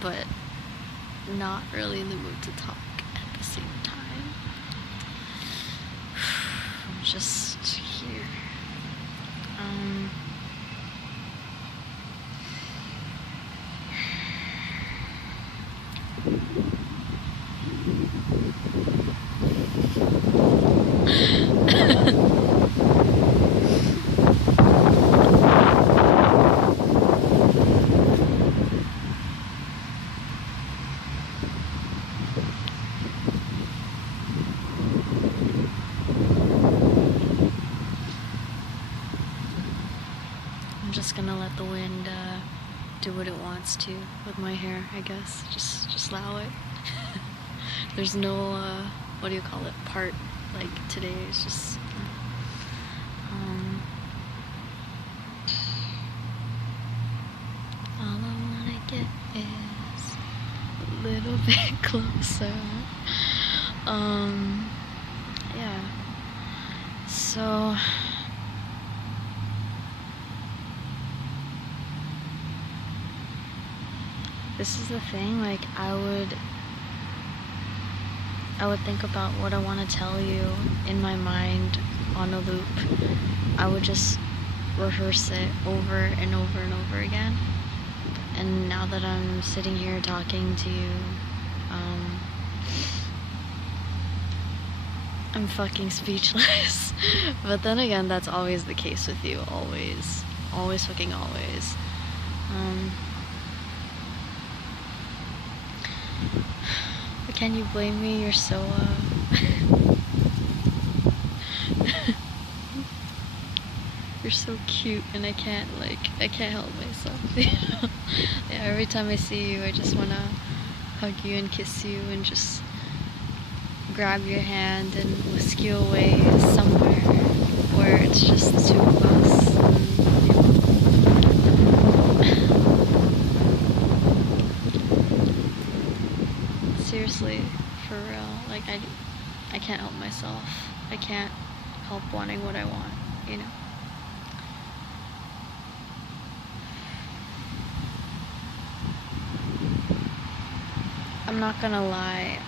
but not really in the mood to talk at the same time. I'm just here. I'm just gonna let the wind do what it wants to with my hair, I guess. Just allow it. There's no what do you call it, part like today. It's just all I wanna get is a little bit closer. Yeah. So this is the thing, like I would think about what I want to tell you in my mind on a loop. I would just rehearse it over and over and over again. And now that I'm sitting here talking to you, I'm fucking speechless. But then again, that's always the case with you. Always fucking always. But can you blame me? You're so you're so cute, and I can't help myself. You know? Yeah, every time I see you, I just wanna hug you and kiss you and just grab your hand and whisk you away somewhere where it's just the two of us. And, seriously, for real, like I can't help myself. I can't help wanting what I want, you know? I'm not gonna lie,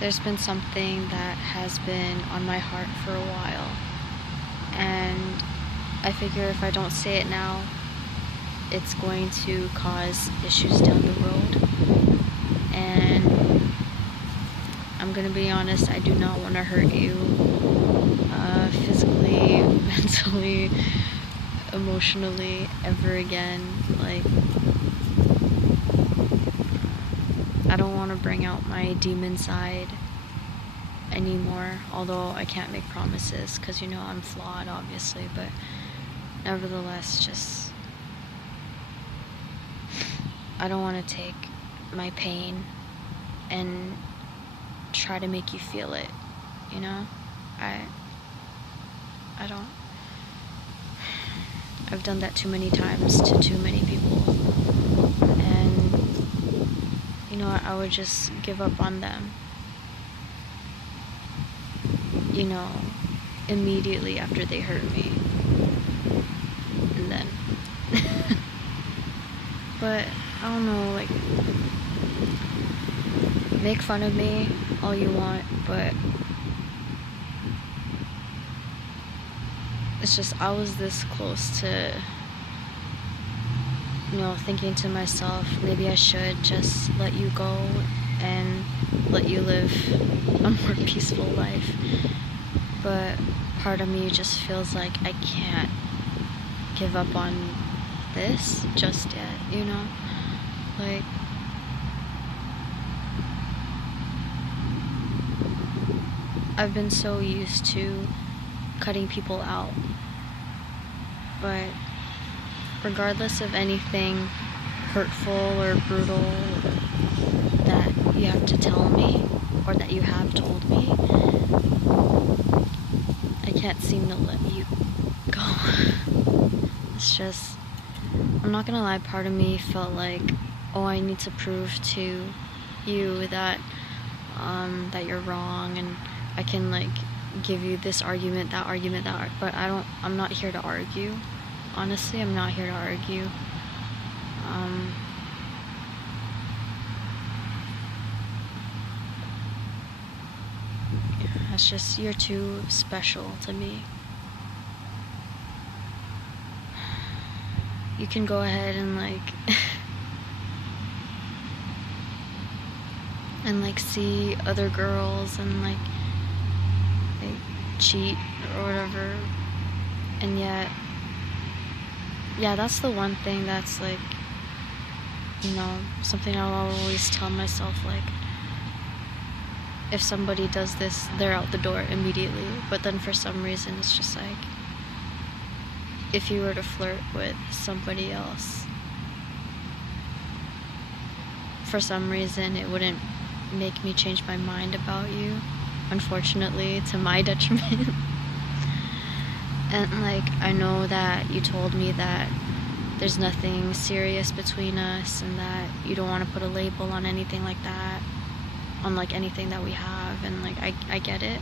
there's been something that has been on my heart for a while, and I figure if I don't say it now, it's going to cause issues down the road. And I'm gonna be honest, I do not want to hurt you physically, mentally, emotionally ever again. Like, I don't want to bring out my demon side anymore, although I can't make promises because, you know, I'm flawed, obviously, but nevertheless, just I don't want to take my pain and try to make you feel it, you know? I don't. I've done that too many times to too many people, and you know, I would just give up on them, you know, immediately after they hurt me. And then but I don't know, like, make fun of me all you want, but it's just, I was this close to, you know, thinking to myself, maybe I should just let you go and let you live a more peaceful life. But part of me just feels like I can't give up on this just yet, you know? Like, I've been so used to cutting people out, but regardless of anything hurtful or brutal that you have to tell me or that you have told me, I can't seem to let you go. It's just, I'm not gonna lie, part of me felt like, oh, I need to prove to you that that you're wrong, and I can like give you this argument, that argument, but I'm not here to argue. Honestly, I'm not here to argue. it's just, you're too special to me. You can go ahead and like and like see other girls and like cheat or whatever, and yet, yeah, that's the one thing that's like, you know, something I'll always tell myself, like, if somebody does this, they're out the door immediately. But then for some reason it's just like, if you were to flirt with somebody else, for some reason it wouldn't make me change my mind about you, unfortunately, to my detriment. And like, I know that you told me that there's nothing serious between us and that you don't want to put a label on anything like that, on like anything that we have, and like I get it.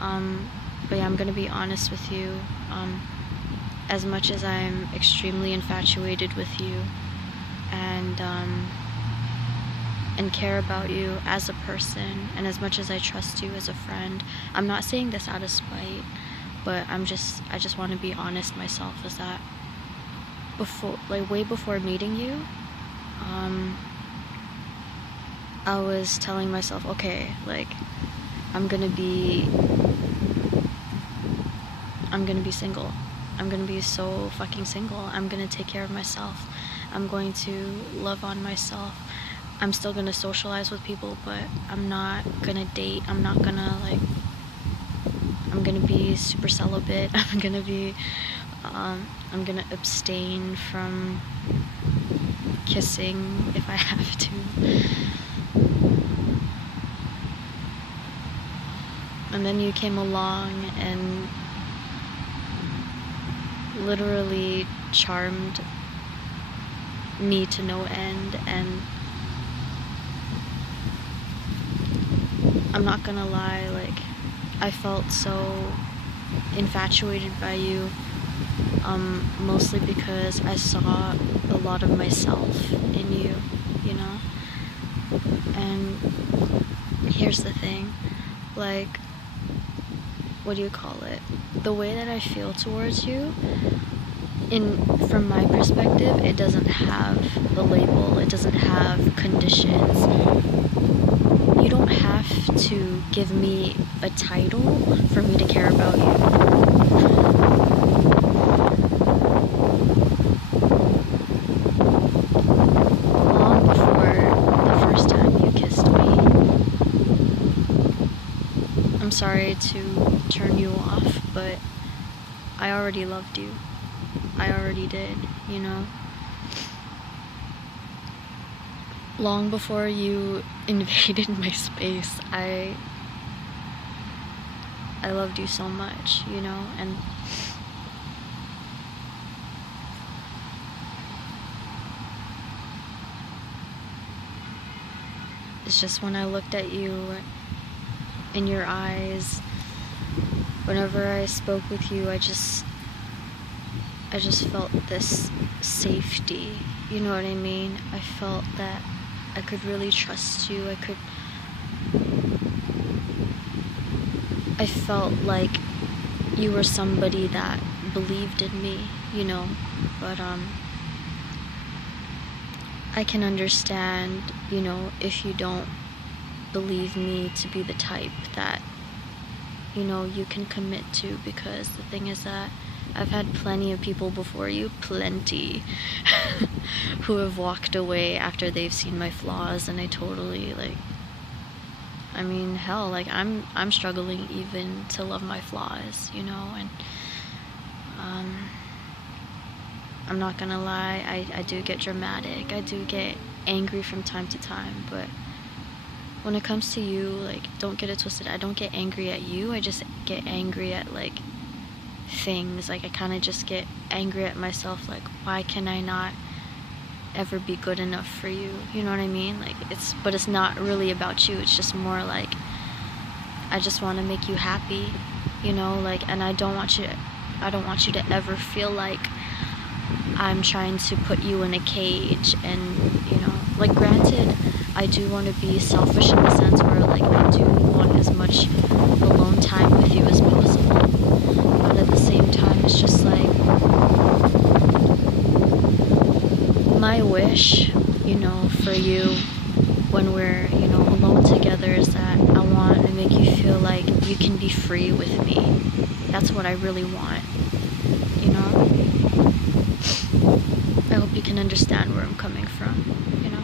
But yeah, I'm gonna be honest with you. As much as I'm extremely infatuated with you and care about you as a person, and as much as I trust you as a friend, I'm not saying this out of spite, but I just want to be honest myself, is that before, like way before meeting you, I was telling myself, okay, like I'm gonna be single. I'm gonna be so fucking single. I'm gonna take care of myself. I'm going to love on myself. I'm still gonna socialize with people, but I'm not gonna date. I'm not gonna like, I'm gonna be super celibate. I'm gonna abstain from kissing if I have to. And then you came along and literally charmed me to no end, and I'm not gonna lie, like, I felt so infatuated by you, mostly because I saw a lot of myself in you, you know? And here's the thing, like, what do you call it? The way that I feel towards you, from my perspective, it doesn't have the label, it doesn't have conditions. You don't have to give me a title for me to care about you. Long before the first time you kissed me, I'm sorry to turn you off, but I already loved you. I already did, you know? Long before you invaded my space, I loved you so much, you know? And it's just when I looked at you in your eyes, whenever I spoke with you, I just felt this safety, you know what I mean? I felt that I could really trust you. I felt like you were somebody that believed in me, you know? But I can understand, you know, if you don't believe me to be the type that, you know, you can commit to, because the thing is that I've had plenty of people before you, plenty, who have walked away after they've seen my flaws, and I totally, like, I mean, hell, like, I'm struggling even to love my flaws, you know, and, I'm not gonna lie, I do get dramatic, I do get angry from time to time, but when it comes to you, like, don't get it twisted, I don't get angry at you, I just get angry at, like, things. Like, I kind of just get angry at myself, like, why can I not ever be good enough for you, you know what I mean? Like, but it's not really about you, it's just more like, I just want to make you happy, you know, like, and I don't want you to ever feel like I'm trying to put you in a cage, and, you know, like, granted, I do want to be selfish in the sense where, like, I do want as much alone time with you as possible, but at the same time, it's just like, my wish, you know, for you when we're, you know, alone together is that I want to make you feel like you can be free with me. That's what I really want, you know? I hope you can understand where I'm coming from, you know?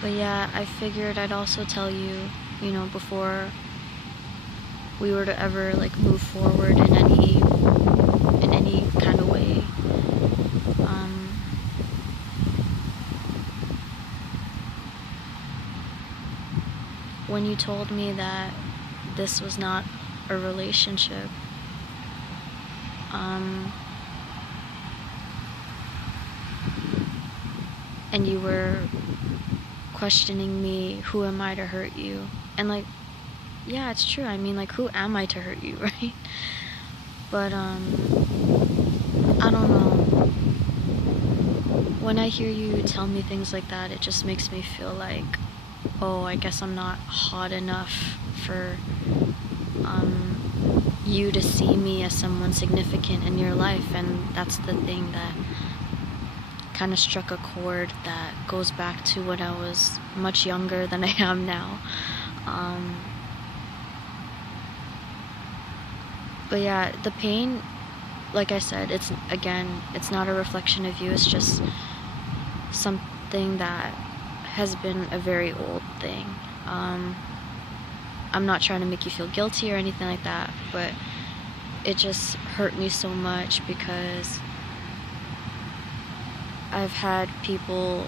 But yeah, I figured I'd also tell you, you know, before we were to ever, like, move forward in any kind of way. When you told me that this was not a relationship, and you were questioning me, who am I to hurt you? And, like, yeah, it's true. I mean, like, who am I to hurt you, right? But, I don't know. When I hear you tell me things like that, it just makes me feel like, oh, I guess I'm not hot enough for, you to see me as someone significant in your life. And that's the thing that kind of struck a chord that goes back to when I was much younger than I am now. But yeah, the pain, like I said, it's not a reflection of you. It's just something that has been a very old thing. I'm not trying to make you feel guilty or anything like that, but it just hurt me so much because I've had people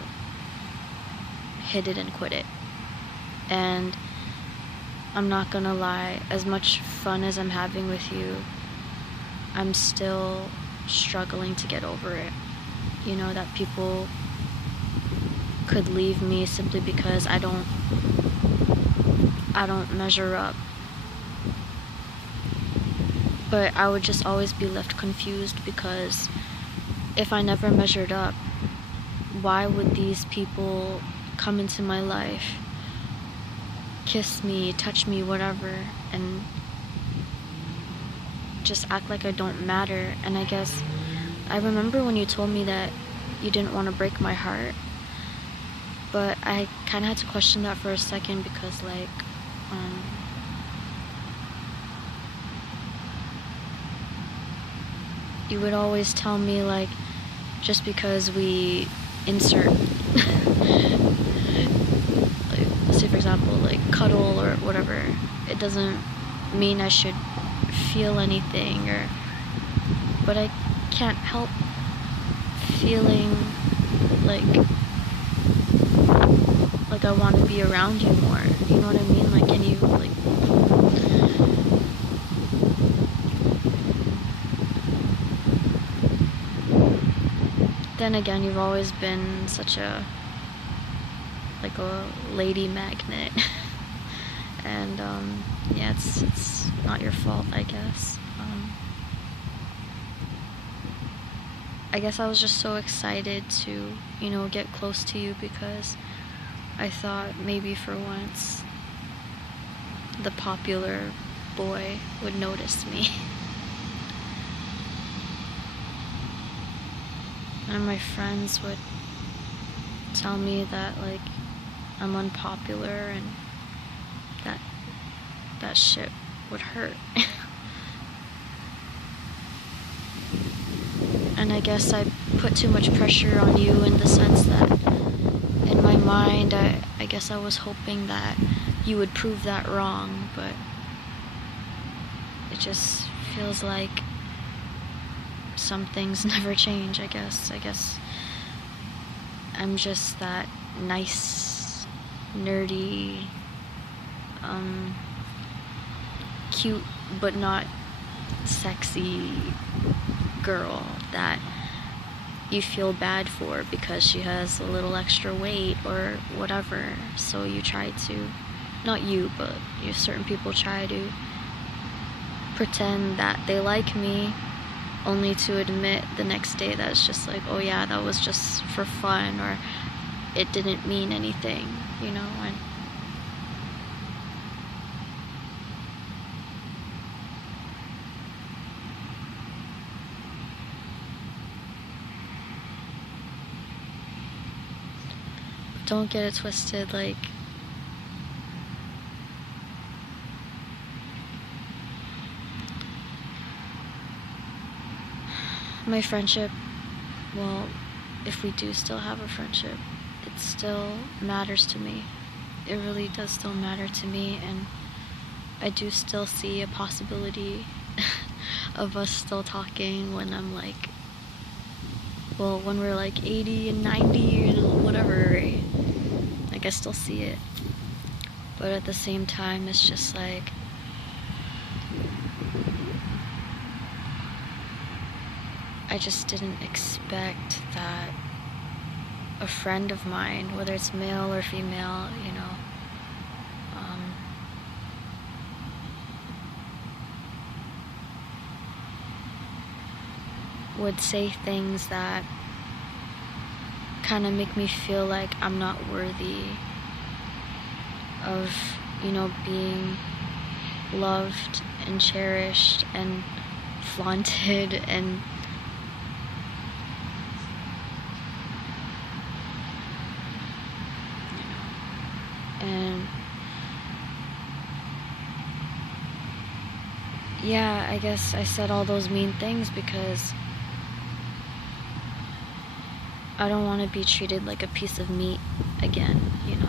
hit it and quit it. And I'm not gonna lie, as much fun as I'm having with you, I'm still struggling to get over it. You know, that people could leave me simply because I don't measure up. But I would just always be left confused, because if I never measured up, why would these people come into my life, kiss me, touch me, whatever, and just act like I don't matter? And I guess I remember when you told me that you didn't want to break my heart, but I kind of had to question that for a second, because, like, you would always tell me, like, just because we insert, like, say for example, like, cuddle or whatever, it doesn't mean I should feel anything, or, but I can't help feeling like I want to be around you more, you know what I mean? Like, can you, like, then again, you've always been such a, like, a lady magnet. And, yeah, it's not your fault, I guess. I guess I was just so excited to, you know, get close to you, because I thought maybe for once the popular boy would notice me. And my friends would tell me that, like, I'm unpopular, and that shit would hurt. And I guess I put too much pressure on you, in the sense that in my mind, I guess I was hoping that you would prove that wrong, but it just feels like some things never change, I guess. I'm just that nice, nerdy, cute but not sexy girl that you feel bad for because she has a little extra weight or whatever. So you try to, not you, but certain people try to pretend that they like me, only to admit the next day that it's just like, oh yeah, that was just for fun, or it didn't mean anything, you know. And don't get it twisted, like, my friendship, well, if we do still have a friendship, it still matters to me. It really does still matter to me, and I do still see a possibility of us still talking when I'm like, well, when we're like 80 and 90 or whatever, right? Like, I still see it. But at the same time, it's just like, I just didn't expect that a friend of mine, whether it's male or female, you know, would say things that kind of make me feel like I'm not worthy of, you know, being loved and cherished and flaunted and yeah, I guess I said all those mean things because I don't want to be treated like a piece of meat again, you know.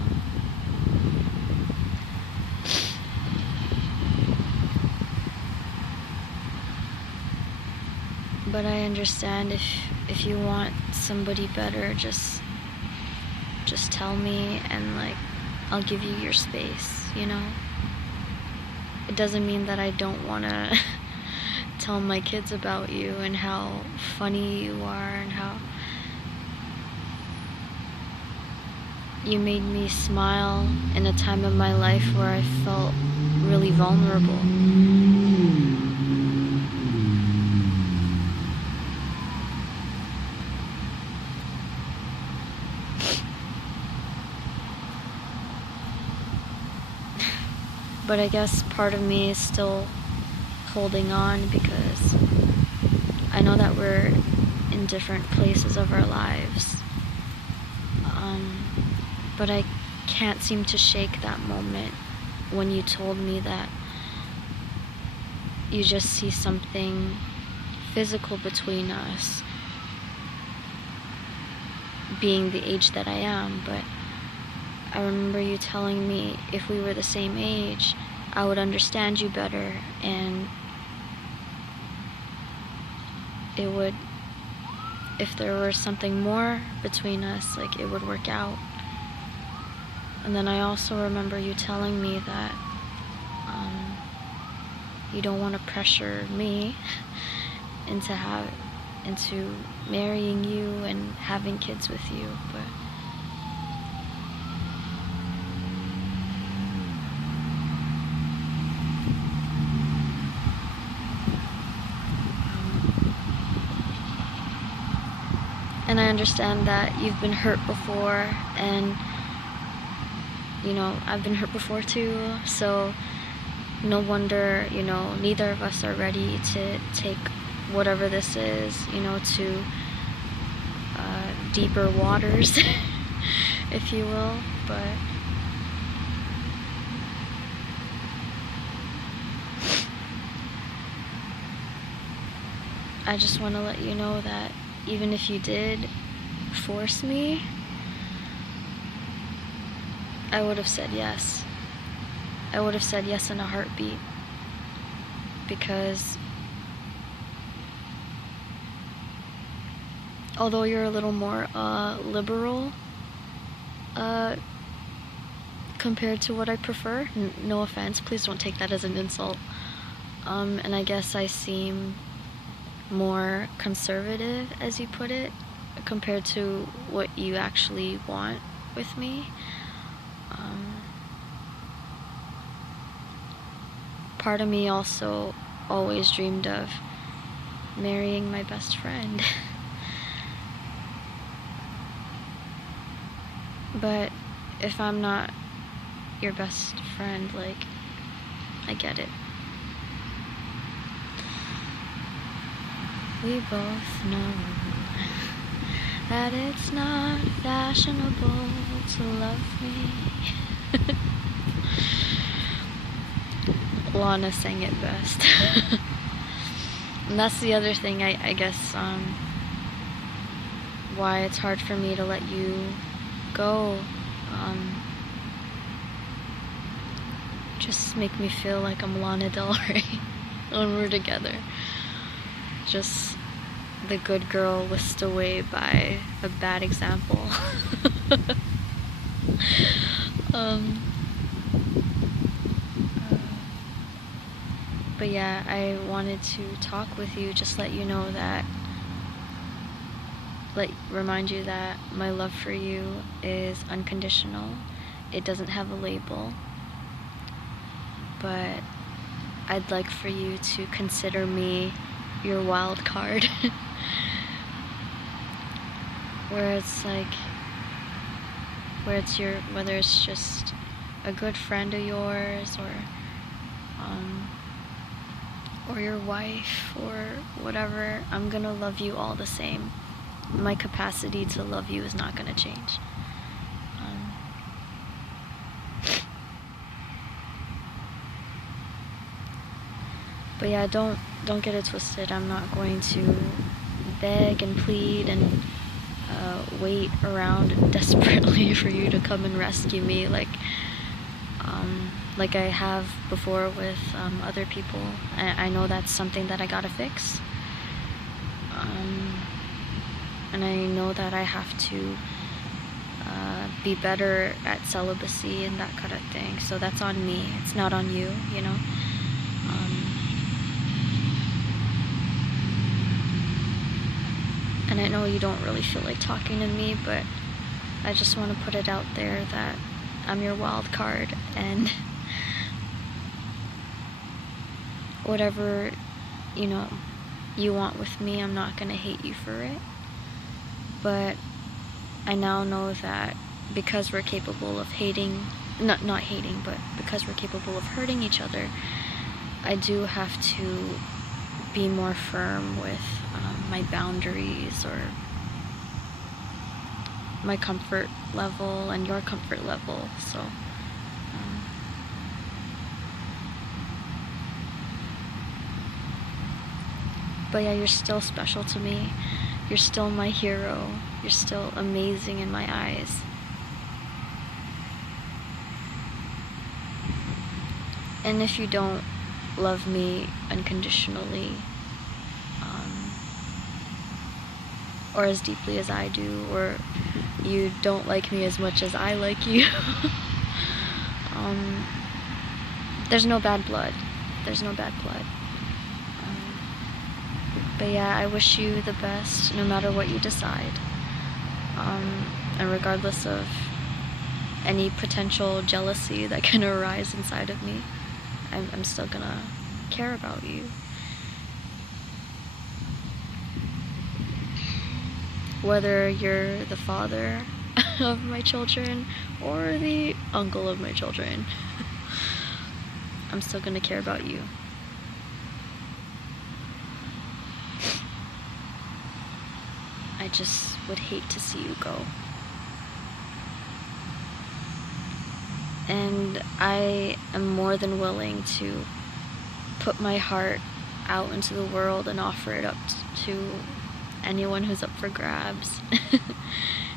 But I understand if you want somebody better, just tell me, and like, I'll give you your space, you know. It doesn't mean that I don't want to tell my kids about you and how funny you are and how you made me smile in a time of my life where I felt really vulnerable. But I guess part of me is still holding on because I know that we're in different places of our lives. But I can't seem to shake that moment when you told me that you just see something physical between us, being the age that I am. But I remember you telling me if we were the same age, I would understand you better, and it would, if there were something more between us, like, it would work out. And then I also remember you telling me that you don't want to pressure me into marrying you and having kids with you, but and I understand that you've been hurt before, and you know, I've been hurt before too, so no wonder, you know, neither of us are ready to take whatever this is, you know, to deeper waters, if you will. But I just want to let you know that even if you did force me, I would have said yes. I would have said yes in a heartbeat, because although you're a little more liberal compared to what I prefer, no offense, please don't take that as an insult, and I guess I seem more conservative, as you put it, compared to what you actually want with me. Part of me also always dreamed of marrying my best friend. But if I'm not your best friend, like, I get it. We both know that it's not fashionable to love me. Lana sang it best. And that's the other thing, I guess, why it's hard for me to let you go. Just make me feel like I'm Lana Del Rey when we're together. Just the good girl whisked away by a bad example. But yeah, I wanted to talk with you, just let you know that, remind you that my love for you is unconditional. It doesn't have a label. But I'd like for you to consider me your wild card. Where it's like, whether it's just a good friend of yours, or your wife, or whatever, I'm gonna love you all the same. My capacity to love you is not gonna change. But yeah, don't get it twisted. I'm not going to beg and plead and wait around desperately for you to come and rescue me, like I have before with other people. I know that's something that I gotta fix. And I know that I have to be better at celibacy and that kind of thing. So that's on me. It's not on you, you know? And I know you don't really feel like talking to me, but I just want to put it out there that I'm your wild card, and whatever, you want with me, I'm not going to hate you for it. But I now know that because we're capable of not hating, but because we're capable of hurting each other, I do have to be more firm with my boundaries, or my comfort level and your comfort level. So but yeah, you're still special to me. You're still my hero. You're still amazing in my eyes. And if you don't love me unconditionally, or as deeply as I do, or you don't like me as much as I like you, there's no bad blood. There's no bad blood. But yeah, I wish you the best no matter what you decide. And regardless of any potential jealousy that can arise inside of me, I'm still gonna care about you. Whether you're the father of my children or the uncle of my children, I'm still gonna care about you. I just would hate to see you go. And I am more than willing to put my heart out into the world and offer it up to anyone who's up for grabs.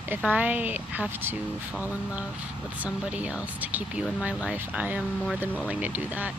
If I have to fall in love with somebody else to keep you in my life, I am more than willing to do that.